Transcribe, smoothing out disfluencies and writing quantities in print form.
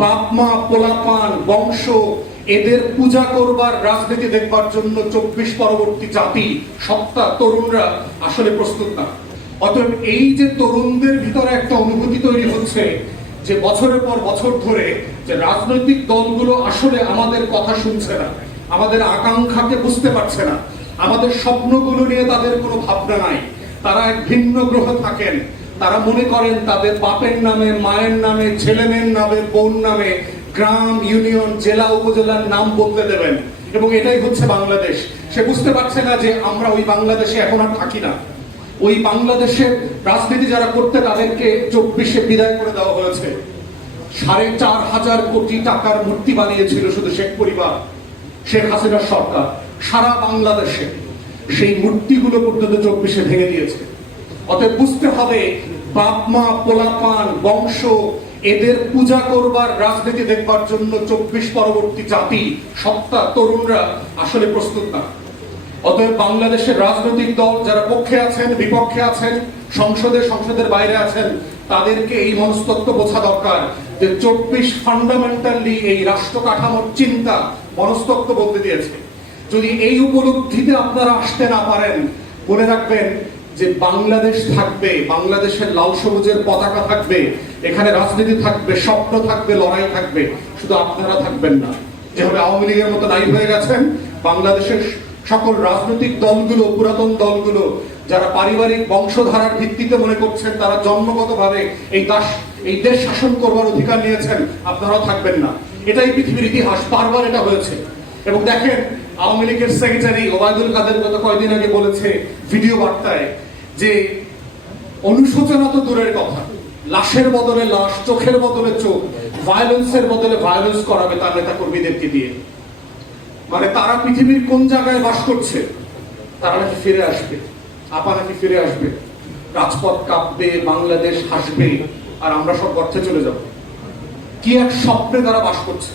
বাপ মা পোলাপান বংশ এদের পূজা করবার রাজনীতি দেখবার জন্য 24 পরবর্তী জাতি সত্তা তরুণরা আসলে প্রস্তুত না। অতএব এই যে তরুণদের ভিতরে একটা অনুভূতি তৈরি হচ্ছে যে বছরের পর বছর ধরে যে রাজনৈতিক দলগুলো আসলে আমাদের কথা শুনছে না, আমাদের আকাঙ্ক্ষাকে বুঝতে পারছে না, আমাদের স্বপ্নগুলো নিয়ে তাদের কোনো ভাবনা নাই, তারা এক ভিন্ন গ্রহ থাকেন। তারা মনে করেন তাদের বাপের নামে, মায়ের নামে, ছেলে মেয়ের নামে, বোন নামে গ্রাম, ইউনিয়ন, জেলা, উপজেলার নাম বদলে দেবেন এবং এটাই হচ্ছে বাংলাদেশ। সে বুঝতে পারছে না যে আমরা ওই বাংলাদেশে এখন আর থাকি না। ওই বাংলাদেশের রাজনীতি যারা করতে তাদেরকে 24-এ বিদায় করে দেওয়া হয়েছে। 4,500 কোটি টাকার মূর্তি বানিয়েছিল শুধু শেখ পরিবার, শেখ হাসিনার সরকার সারা বাংলাদেশে। সেই মূর্তিগুলো পর্যন্ত 24-এ ভেঙে দিয়েছে। অতএব বুঝতে হবে বাপ মা পোলাপান বংশ এদের পূজা করবার রাজনীতি দেখবার জন্য 24 পরবর্তী জাতি সত্তা তরুণরা আসলে প্রস্তুত না। অতএব বাংলাদেশের রাজনৈতিক দল যারা পক্ষে আছেন, বিপক্ষে আছেন, সংসদের বাইরে আছেন, তাদেরকে এই মনস্তত্ত্ব বোঝা দরকার যে 24 ফান্ডামেন্টালি এই রাষ্ট্র কাঠামোর চিন্তা মনস্তত্ত্ব বলতে দিয়েছে। যদি এই উপলব্ধিতে আপনারা আসতে না পারেন, মনে রাখবেন যে বাংলাদেশ থাকবে, বাংলাদেশের লাল সবুজের পতাকা থাকবে, এখানে রাজনীতি থাকবে, স্বপ্ন থাকবে, লড়াই থাকবে, শুধু আপনারা থাকবেন না। যেভাবে আওয়ামী লীগের মতো নাই হয়ে গেছেন, বাংলাদেশের সকল রাজনৈতিক দলগুলো, পুরাতন দলগুলো যারা পারিবারিক বংশধারার ভিত্তিতে মনে করছেন তারা জন্মগতভাবে এই দেশ শাসন করবার অধিকার নিয়েছেন, আপনারাও থাকবেন না। এটাই পৃথিবীর ইতিহাস, বারবার এটা হয়েছে। এবং দেখেন আওয়ামী লীগের সেক্রেটারি ওবায়দুল কাদের গত কয়েকদিন আগে বলেছে ভিডিও বার্তায় যে অনুশোচনা তো দূরের কথা, লাশের বদলে লাশ, চোখের বদলে চোখ, ভায়োলেন্সের বদলে ভায়োলেন্স করাবে তার নেতা কর্মীদেরকে দিয়ে। মানে তারা পৃথিবীর কোন জায়গায় বাস করছে? তারা নাকি ফিরে আসবে, আপা নাকি ফিরে আসবে, রাজপথ কাঁপবে, বাংলাদেশ হাসবে, আর আমরা সব গর্তে চলে যাব। কি এক স্বপ্নে তারা বাস করছে।